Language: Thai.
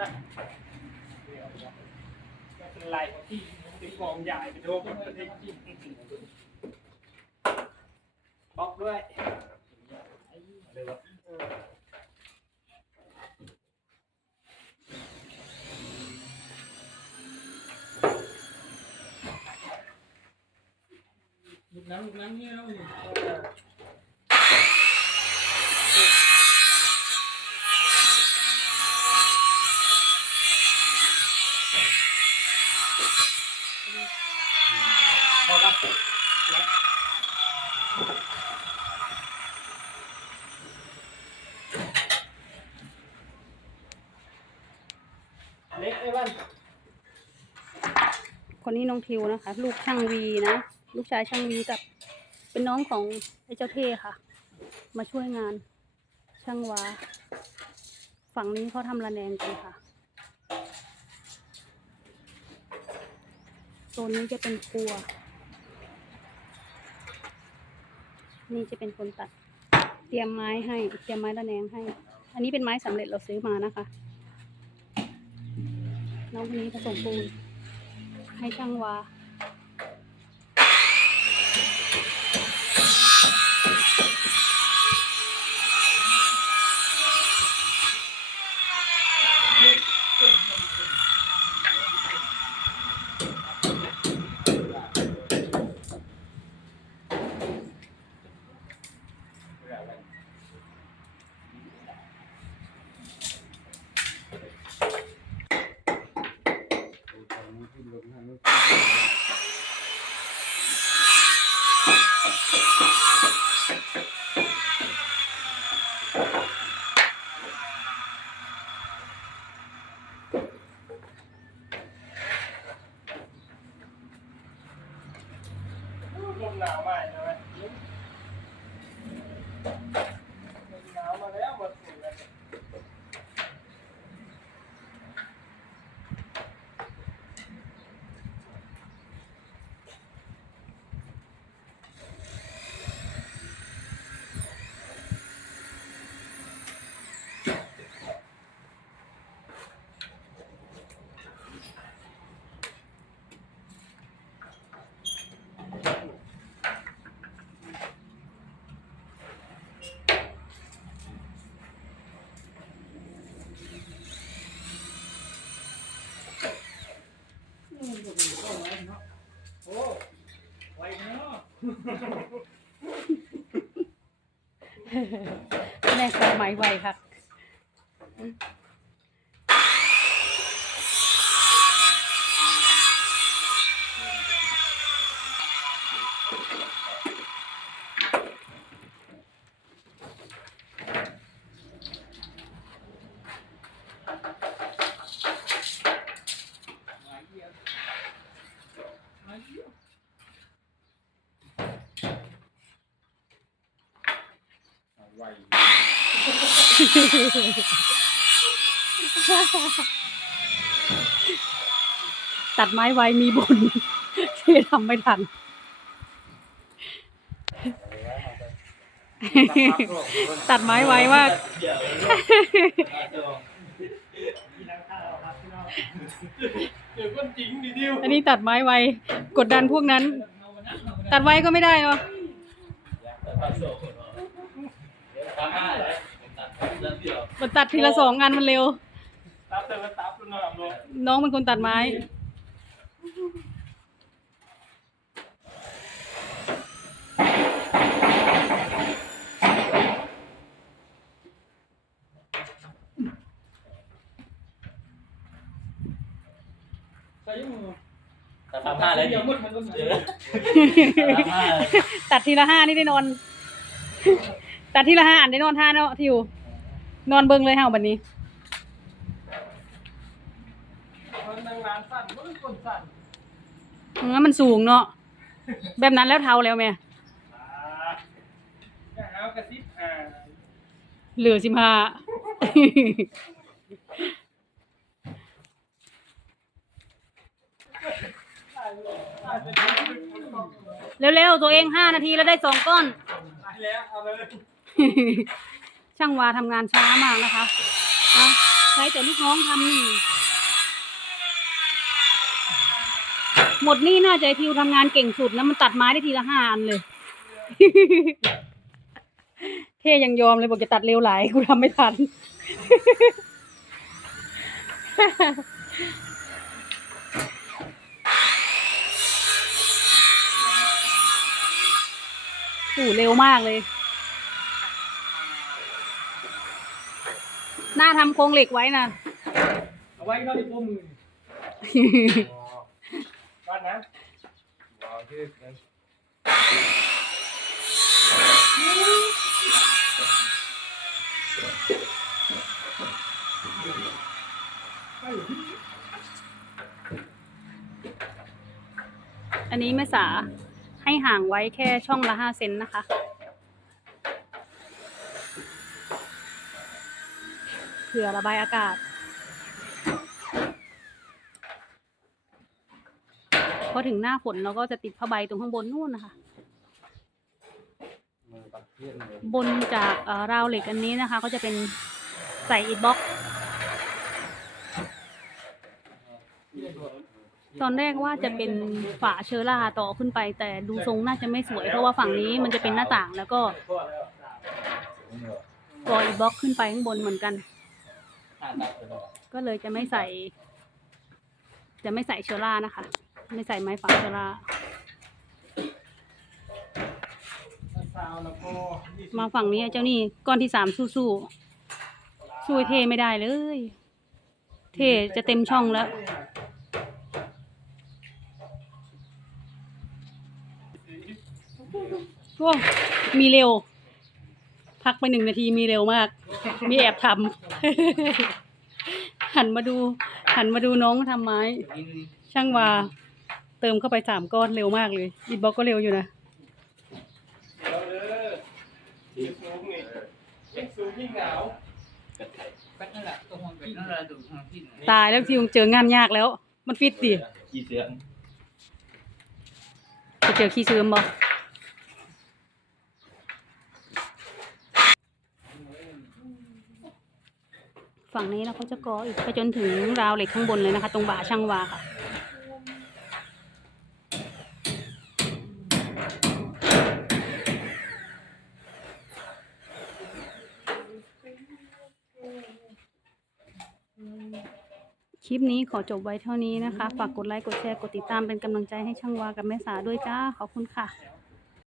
นะไม่เป็นไรที่เป็นกองใหญ่ไปโดนประเทศบล็อกด้วยเออลูกน้ำลูกน้ำเนี่ยแล้ว พอรับเล็กไอ้บ้านคนนี้น้องทิวนะคะ ลูกช่างวีนะ ลูกชายช่างวีกับ เป็นน้องของไอ้เจ้าเท่ค่ะ มาช่วยงานช่างวาฝั่งนี้เขาทำระแนงกันค่ะ โซนนี้จะเป็นครัว นี่จะเป็นคนตัด เตรียมไม้ให้ เตรียมไม้ระแนงให้ อันนี้เป็นไม้สำเร็จเราซื้อมานะคะ น้องคนนี้ผสมปูนให้ช่างวา หนาวมาใช่ไหมลมหนาวมาแล้วหมดหมดเลย โอ้ไวเนาะ แม่สมัยไวครับ ตัดไม้ไวมีบุญ ที่ทำไม่ทัน ตัดไม้ไวมากที่นั่งข้าวครับพี่น้องเดี๋ยวคนจริงดิดิวอันนี้ตัดไม้ไวกดดันพวกนั้น ตัดไว้ก็ไม่ได้เนาะ มันตัดทีละสองงานมันเร็ว ตับแต่ละตับคุณน้องลงน้องเป็นคนตัดไม้ ใส่มือแต่ทำห้าแล้วเดี๋ดิยวมุดมันก็ไหนทำห้าตัดทีละห้านี่ได้นอน ตัดทีละห้าอันได้นอนท่าเนาะทิว นอนเบิ่งเลยเฮาบัดนี้มันนั่งร้านสั่นมันคนสั่นอืมมันสูงเนาะแบบนั้นแล้วเท่าแล้วแม่อ่าอย่าเอากระซิบอ่าเหลือสิบห้า เร็วๆ ตัวเองห้านาทีแล้วได้สองก้อนไปแล้วเอาเลย ช่างวาทำงานช้ามากนะคะนะช่างช้แต่ลูกน้องทำนี่หมดนี่น่าจะทิวทำงานเก่งสุดนะมันตัดไม้ได้ทีละห้าอันเลย เท่ยังยอมเลยบอกจะตัดเร็วหลายกูทำไม่ทัน โอ้เร็วมากเลย หน้าทำโครงเหล็กไว้นะเอาไว้เท่าที่พวกมือก้อนนะอันนี้แม่สาให้ห่างไว้แค่ช่องละห้าเซนนะคะ เผื่อระบายอากาศ พอถึงหน้าฝนเราก็จะติดผ้าใบตรงข้างบนนู่นนะคะ บนจากราวเหล็กอันนี้นะคะ ก็จะเป็นใส่อิฐบล็อก ตอนแรกว่าจะเป็นฝาเชอร่าต่อขึ้นไป แต่ดูทรงน่าจะไม่สวย เพราะว่าฝั่งนี้มันจะเป็นหน้าต่างแล้วก็ก่ออิฐบล็อกขึ้นไปข้างบนเหมือนกัน ก็เลยจะไม่ใส่ จะไม่ใส่เชอร่านะคะ ไม่ใส่ไม้ฝาเชอร่าซาวแล้วก็มาฝั่งนี้เจ้านี่ก้อนที่สามสู้สู้ช่วยเทไม่ได้เลย เทจะเต็มช่องแล้วโอ้มีเร็ว พักไปหนึ่งนาทีมีเร็วมาก มีแอบทำ หันมาดู หันมาดูน้องทำไม้ ช่างวาเติมเข้าไปสามก้อนเร็วมากเลยอินบ็อกก็เร็วอยู่นะเดี๋ยและตัวพี่องพี่ตายแล้วที่เจองานยากแล้ว มันฟิตดิขี้เสือจะเจอขี้เชื้อมบ่ ฝั่งนี้เราก็จะก่ออีกไปจนถึงราวเหล็กข้างบนเลยนะคะ ตรงบ่าช่างวาค่ะคลิปนี้ขอจบไว้เท่านี้นะคะ ฝากกดไลค์ กดแชร์ กดติดตามเป็นกำลังใจให้ช่างวากับแม่สาด้วยจ้า ขอบคุณค่ะ